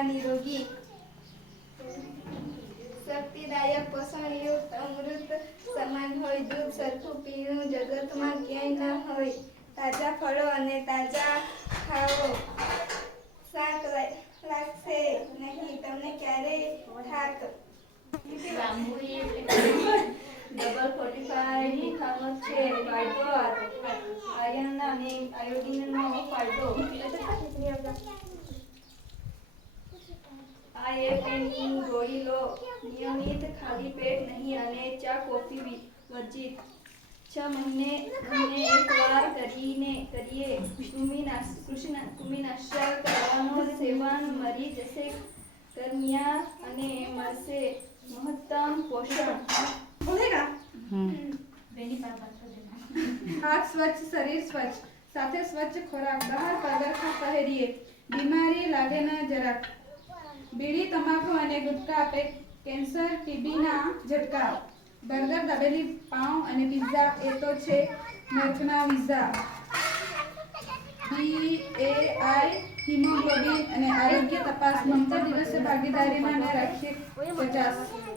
સદા નિરોગી શક્તિદાયક પોષણયુક્ત અમૃત સમાન હોય દૂધ સરખું પીણું જગતમાં ક્યાંય ન હોય તાજા ફળો અને તાજા ખાઓ શાક લાગશે નહીં તમને ક્યારેય થાક ડબલ ફોર્ટિફાઈડ ખામત છે ફાયદો આયર્ન અને આયોડિનનો ફાયદો આ એક ગોળી લો નિયમિત ખાલી પેટ નહીં અને ચા કોફી વર્જિત 6 મહિને એક વાર કરીએ કૃમિનાશક દવાનું સેવન મરી જશે કર્મિયા અને મળશે મહત્તમ પોષણ બોલેગા हाथ स्वच्छ शरीर स्वच्छ साथे स्वच्छ खोराक बहार पगरखा પહેરીએ બીમારી લાગે ન જરાક બીડી તમાકુ અને ગુટકા આપે કેન્સર ટીબીના ઝટકા બર્ગર દાબેલી પાઉં અને પિઝા એ તો છે નર્કના વિઝા BAI હિમોગ્લોબિન અને આરોગ્ય તપાસ 15 દિવસે ભાગીદારીમાં ન રાખીએ 50